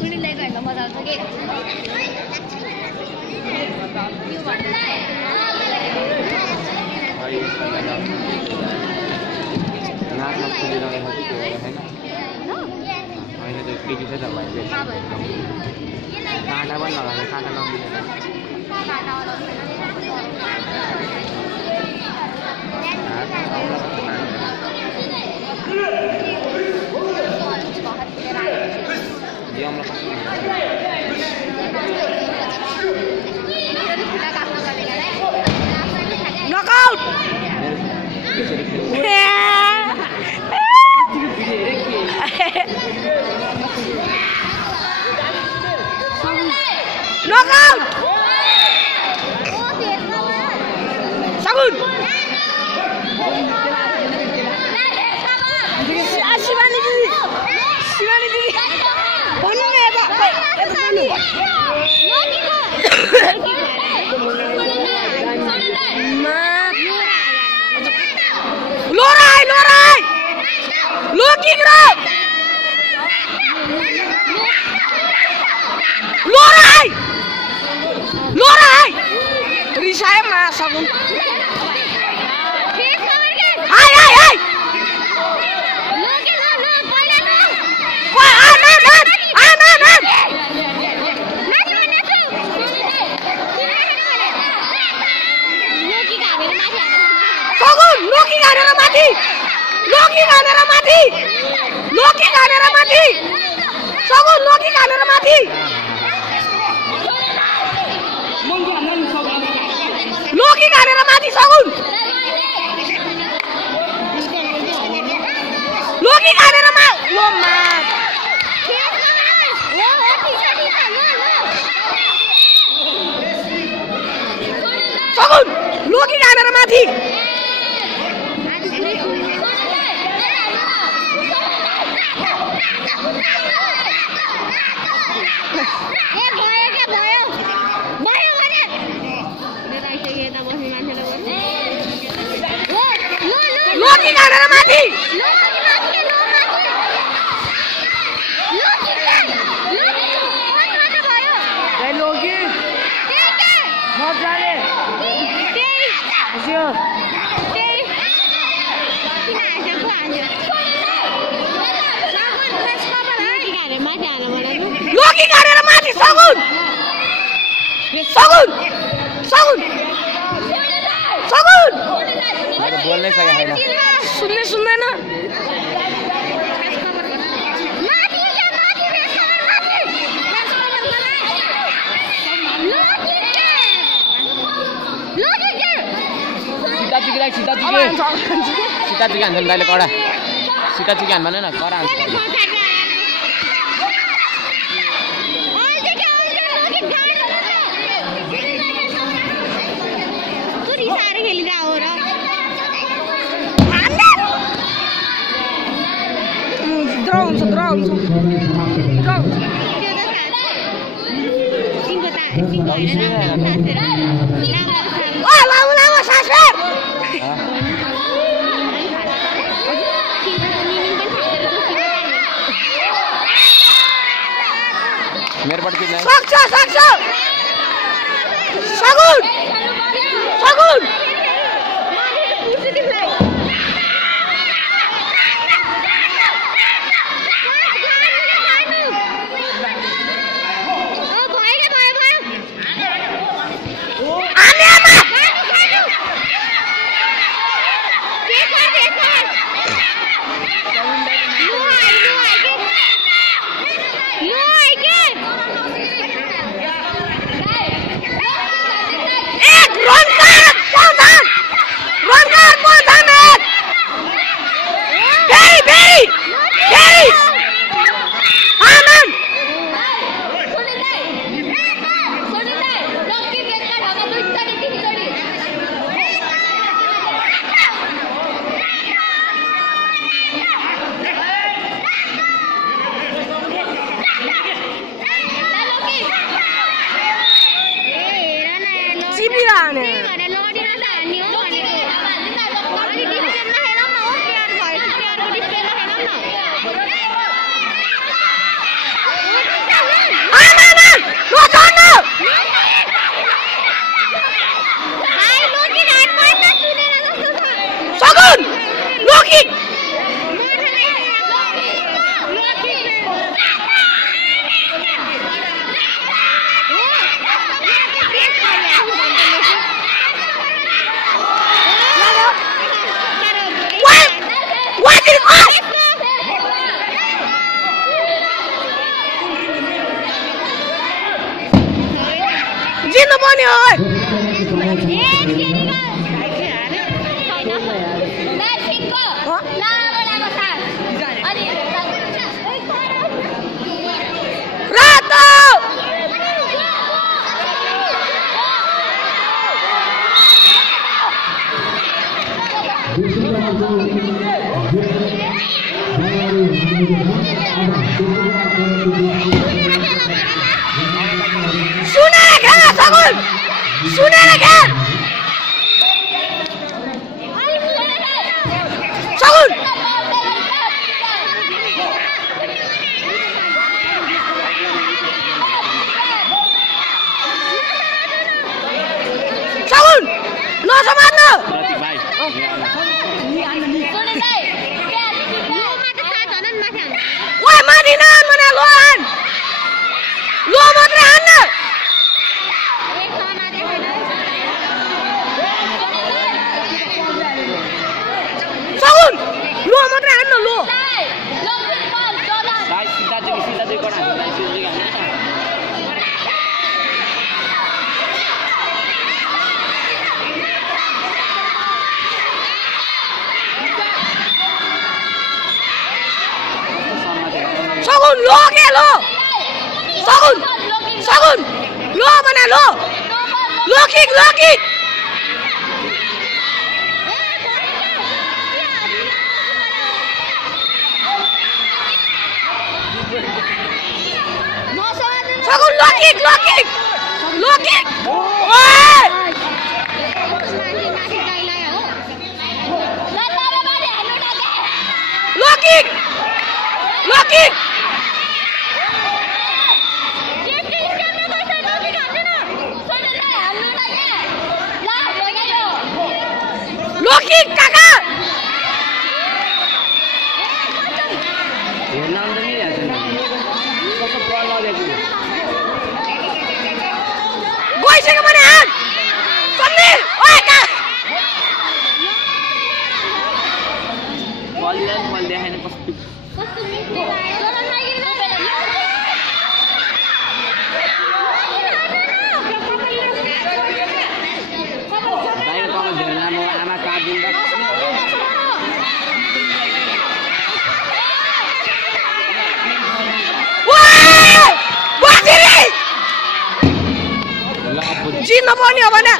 सुनिँदैको होइन मजा आउँछ कि नाकमा फुलिरहेको छ कि होइन त्यो के छ त भाइ काँटा पनि लगाएको काँटा लगाउँदैन Knockout! Knockout! Sabun! Shivani didi! Shivani didi! Bonu na eta! Eta bonu! Lorai! Lorai! Loki grab! Lorai! Lorai! Risai ma sabun. Hai hai hai! Loki no no pala no. Wah anan anan anan anan. Nachu nachu. Loki ganer mathi. Sabun Loki ganer mathi. Loki ganer mathi. Loki ganer mathi. Sabun Loki ganer mathi. Loki ganer mati Sagun. Loki ganer mati. Lo mat. Sagun. Loki ganer mati. Loki ganer mati. Loki. मजाले हजुर लोकी गरेर माथि सगुन सगुन सगुन सगुन बोल्नै सकेको छैन सुन्ने सुन्दैन सीता चुकी हान्छ नि दाइले कडा सीता चुकी हान भने न कडा हान्छ मेरोबाट किन सक्छ सगुन सगुन Ronca! सुनेर खेल सगुन सुनेर खेल सगुन सगुन नसमात्नु ओए माथि नहान भने लो हान लो मात्रै हान न सगुन लो मात्रै हान न लो सीधा चाहिँ कडा सगुन लो के लो सगुन सगुन लो बना लो लो किक सगुन लो किक ओए लो किक लोकिक काका हेर्न आउँदा नि हेर्छ कस्तो बल लागेको गइसक्यो भने हान सन्नी ओए का बल देखाएन कस्तो आमा काटिँदा जित्न पर्ने हो भने